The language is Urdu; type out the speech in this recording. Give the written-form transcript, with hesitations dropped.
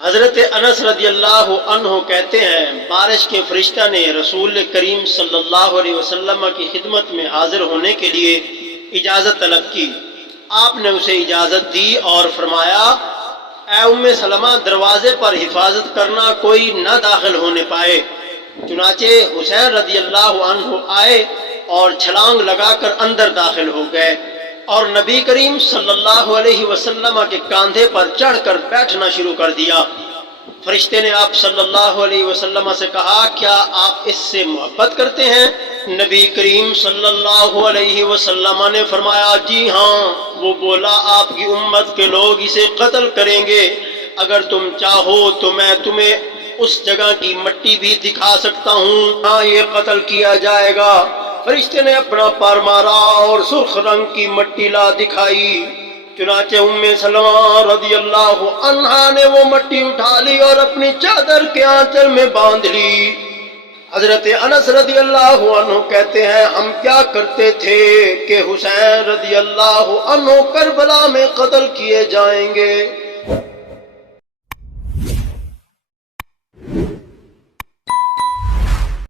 حضرت انس رضی اللہ عنہ کہتے ہیں بارش کے فرشتہ نے رسول کریم صلی اللہ علیہ وسلم کی خدمت میں حاضر ہونے کے لیے اجازت طلب کی۔ آپ نے اسے اجازت دی اور فرمایا اے ام سلمہ دروازے پر حفاظت کرنا کوئی نہ داخل ہونے پائے۔ چنانچہ حسین رضی اللہ عنہ آئے اور چھلانگ لگا کر اندر داخل ہو گئے اور نبی کریم صلی اللہ علیہ وسلم کے کاندھے پر چڑھ کر بیٹھنا شروع کر دیا۔ فرشتے نے آپ صلی اللہ علیہ وسلم سے کہا کیا آپ اس سے محبت کرتے ہیں؟ نبی کریم صلی اللہ علیہ وسلم نے فرمایا جی ہاں۔ وہ بولا آپ کی امت کے لوگ اسے قتل کریں گے، اگر تم چاہو تو میں تمہیں اس جگہ کی مٹی بھی دکھا سکتا ہوں ہاں یہ قتل کیا جائے گا۔ فرشتے نے اپنا پر مارا اور سرخ رنگ کی مٹی لا دکھائی۔ چنانچہ ام سلمہ رضی اللہ عنہا نے وہ مٹی اٹھا لی اور اپنی چادر کے آنچل میں باندھ لی۔ حضرت انس رضی اللہ عنہ کہتے ہیں ہم کیا کرتے تھے کہ حسین رضی اللہ عنہ کربلا میں قتل کیے جائیں گے۔